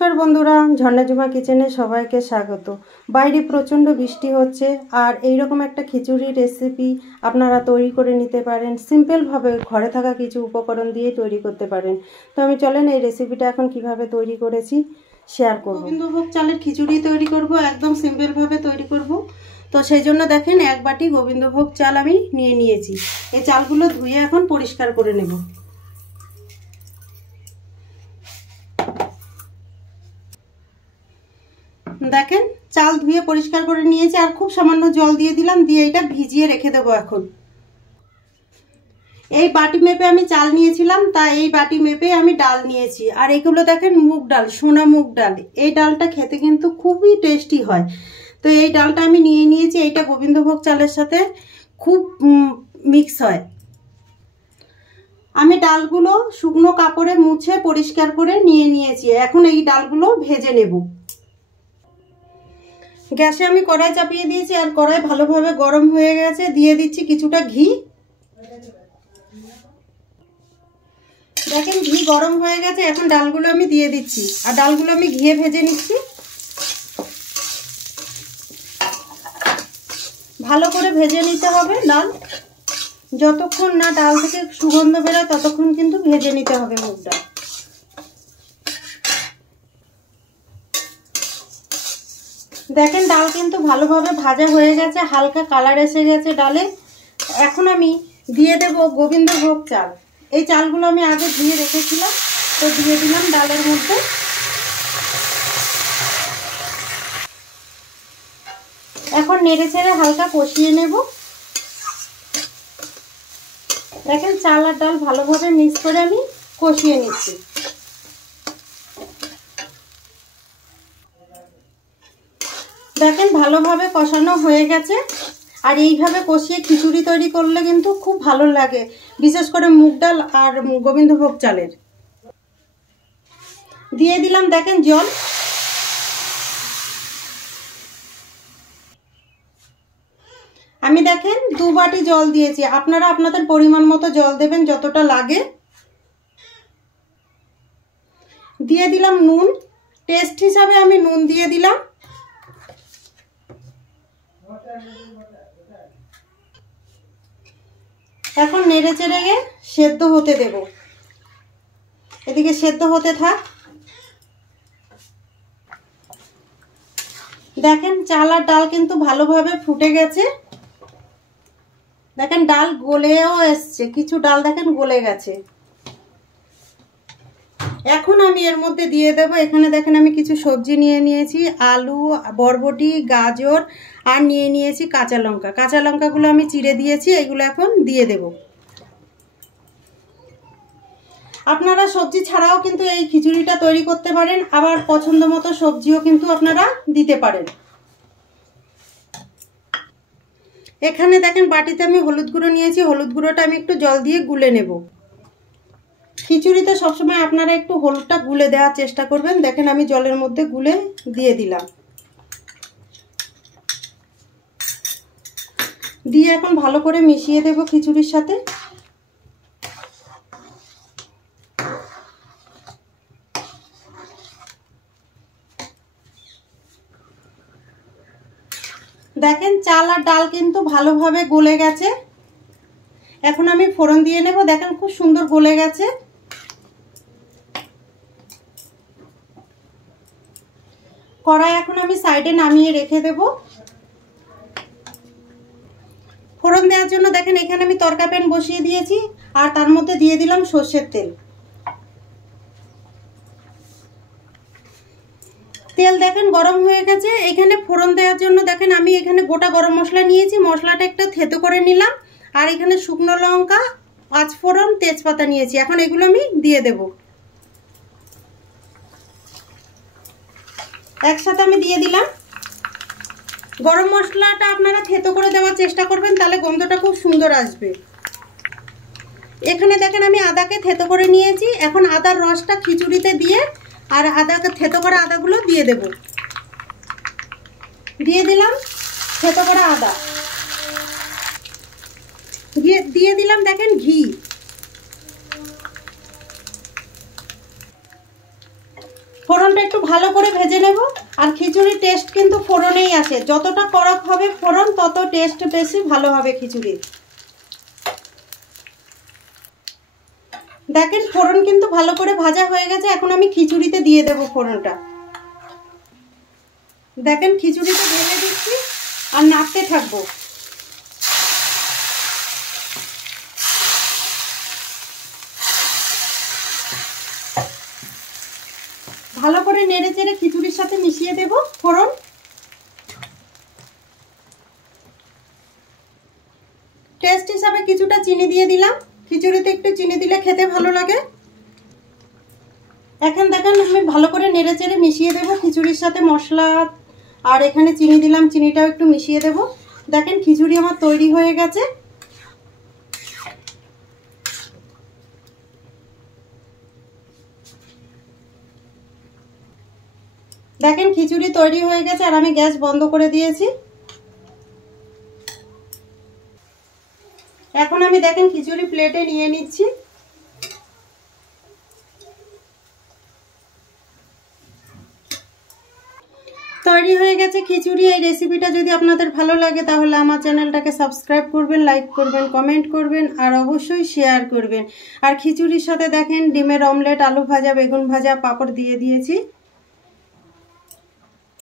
নমস্কার বন্ধুরা, ঝর্ণাঝুমা কিচেনে সবাইকে স্বাগত। বাইরে প্রচণ্ড বৃষ্টি হচ্ছে, আর এই রকম একটা খিচুড়ি রেসিপি আপনারা তৈরি করে নিতে পারেন। সিম্পলভাবে ঘরে থাকা কিছু উপকরণ দিয়ে তৈরি করতে পারেন। তো আমি চলেন এই রেসিপিটা এখন কিভাবে তৈরি করেছি শেয়ার করব। গোবিন্দভোগ চালের খিচুড়ি তৈরি করব, একদম সিম্পলভাবে তৈরি করব। তো সেই জন্য দেখেন 1 বাটি গোবিন্দভোগ চাল আমি নিয়ে নিয়েছি। এই চালগুলো ধুয়ে এখন পরিষ্কার করে নেব। দেখেন চাল ধুয়ে পরিষ্কার করে নিয়েছি, আর খুব সামান্য জল দিয়ে দিলাম, দিয়ে এটা ভিজিয়ে রেখে দেবো। এখন এই বাটি মেপে আমি চাল নিয়েছিলাম, তাই এই বাটি মেপে আমি ডাল নিয়েছি। আর এগুলো দেখেন মুগ ডাল, সোনা মুগ ডাল। এই ডালটা খেতে কিন্তু খুবই টেস্টি হয়। তো এই ডালটা আমি নিয়ে নিয়েছি, এইটা গোবিন্দভোগ চালের সাথে খুব মিক্স হয়। আমি ডালগুলো শুকনো কাপড়ে মুছে পরিষ্কার করে নিয়ে নিয়েছি। এখন এই ডালগুলো ভেজে নেব। গ্যাসে আমি কড়াই চাপিয়ে দিয়েছি, আর কড়াই ভালোভাবে গরম হয়ে গেছে। দিয়ে দিচ্ছি কিছুটা ঘি। দেখেন ঘি গরম হয়ে গেছে, এখন ডালগুলো আমি দিয়ে দিচ্ছি। আর ডালগুলো আমি ঘিয়ে ভেজে নিচ্ছি। ভালো করে ভেজে নিতে হবে ডাল। যতক্ষণ না ডাল থেকে সুগন্ধ বেরোয় ততক্ষণ কিন্তু ভেজে নিতে হবে মুগ ডাল। দেখেন ডাল কিন্তু ভালোভাবে ভাজা হয়ে গেছে, হালকা কালার এসে গেছে ডালে। এখন আমি দিয়ে দেব গোবিন্দভোগ চাল। এই চালগুলো আমি আগে ধুয়ে রেখেছিলাম, তো দিয়ে দিলাম ডালের মধ্যে। এখন নেড়ে ছেড়ে হালকা কষিয়ে নেব। দেখেন চাল আর ডাল ভালোভাবে মিক্স করে আমি কষিয়ে নিচ্ছি। দেখেন ভালোভাবে কষানো হয়ে গেছে। আর এইভাবে কষিয়ে খিচুড়ি তৈরি করলে কিন্তু খুব ভালো লাগে, বিশেষ করে মুগ ডাল আর গোবিন্দভোগ চালের। দিয়ে দিলাম দেখেন জল। আমি দেখেন 2 বাটি জল দিয়েছি। আপনারা আপনাদের পরিমাণ মতো জল দেবেন যতটা লাগে। দিয়ে দিলাম নুন, টেস্ট হিসাবে আমি নুন দিয়ে দিলাম। এখন নেড়ে চেড়ে সেদ্ধ হতে দেব। এদিকে সেদ্ধ হতে থাক। দেখেন চাল আর ডাল কিন্তু ভালোভাবে ফুটে গেছে। দেখেন ডাল গলেও এসছে, কিছু ডাল দেখেন গলে গেছে। এখন আমি এর মধ্যে দিয়ে দেব, এখানে দেখেন আমি কিছু সবজি নিয়ে নিয়েছি, আলু, বরবটি, গাজর, আর নিয়ে নিয়েছি কাঁচা লঙ্কা। কাঁচা লঙ্কাগুলো আমি চিড়ে দিয়েছি, এগুলো এখন দিয়ে দেব। আপনারা সবজি ছাড়াও কিন্তু এই খিচুড়িটা তৈরি করতে পারেন, আবার পছন্দ মতো সবজিও কিন্তু আপনারা দিতে পারেন। এখানে দেখেন বাটিতে আমি হলুদ গুঁড়ো নিয়েছি, হলুদ গুঁড়োটা আমি একটু জল দিয়ে গুলে নেব। খিচুড়িতে সবসময় আপনারা একটু হলুদটা গুলে দেওয়ার চেষ্টা করবেন। দেখেন আমি জলের মধ্যে গুলে দিয়ে দিলাম। দিয়ে এখন ভালো করে মিশিয়ে দেব খিচুড়ির সাথে। দেখেন চাল আর ডাল কিন্তু ভালোভাবে গলে গেছে। এখন আমি ফোড়ন দিয়ে নেব। দেখেন খুব সুন্দর গলে গেছে। কড়াই এখন আমি সাইডে নামিয়ে রেখে দেব। ফোড়ন দেওয়ার জন্য দেখেন এখানে আমি তরকা প্যান বসিয়ে দিয়েছি, আর তার মধ্যে দিয়ে দিলাম সর্ষের তেল। তেল দেখেন গরম হয়ে গেছে। এখানে ফোড়ন দেওয়ার জন্য দেখেন আমি এখানে গোটা গরম মশলা নিয়েছি, মশলাটা একটু থেতো করে নিলাম। আর এখানে শুকনো লঙ্কা, 5 ফোড়ন, তেজপাতা নিয়েছি। এখন এগুলো আমি দিয়ে দেব। একসাথে আমি দিয়ে দিলাম। গরম মশলাটা আপনারা থেতো করে দেওয়ার চেষ্টা করবেন, তাহলে গন্ধটা খুব সুন্দর আসবে। এখানে দেখেন আমি আদাকে থেতো করে নিয়েছি। এখন আদার রসটা খিচুড়িতে দিয়ে, আর আদাকে থেতো করা আদাগুলো দিয়ে দেব। দিয়ে দিলাম থেতো করা আদা। দিয়ে দিলাম দেখেন ঘি। ফোড়নটা একটু ভালো করে ভেজে নেব। আর খিচুড়ির টেস্ট কিন্তু ফোড়নেই আসে, যতটা কড়া হবে ফোড়ন তত টেস্ট বেশি ভালো হবে খিচুড়ি। দেখেন ফোড়ন কিন্তু ভালো করে ভাজা হয়ে গেছে, এখন আমি খিচুড়িতে দিয়ে দেব ফোড়নটা। দেখেন খিচুড়িতে ঢেলে দিচ্ছি আর নাড়তে থাকবো। ভালো করে নেড়ে চেড়ে খিচুড়ির সাথে মিশিয়ে দেব ফোড়ন। টেস্ট হিসাবে কিছুটা চিনি দিয়ে দিলাম, খিচুড়িতে একটু চিনি দিলে খেতে ভালো লাগে। এখন দেখেন আমি ভালো করে নেড়ে চেড়ে মিশিয়ে দেব খিচুড়ির সাথে মশলা, আর এখানে চিনি দিলাম, চিনিটাও একটু মিশিয়ে দেব। দেখেন খিচুড়ি আমার তৈরি হয়ে গেছে। দেখেন খিচুড়ি তৈরি হয়ে গেছে আর আমি গ্যাস বন্ধ করে দিয়েছি। এখন আমি দেখেন খিচুড়ি প্লেটে নিয়ে নিচ্ছি। তৈরি হয়ে গেছে খিচুড়ি। এই রেসিপিটা যদি আপনাদের ভালো লাগে তাহলে আমার চ্যানেলটাকে সাবস্ক্রাইব করবেন, লাইক করবেন, কমেন্ট করবেন আর অবশ্যই শেয়ার করবেন। আর খিচুড়ির সাথে দেখেন ডিমের অমলেট, আলু ভাজা, বেগুন ভাজা, পাঁপড় দিয়ে দিয়েছি।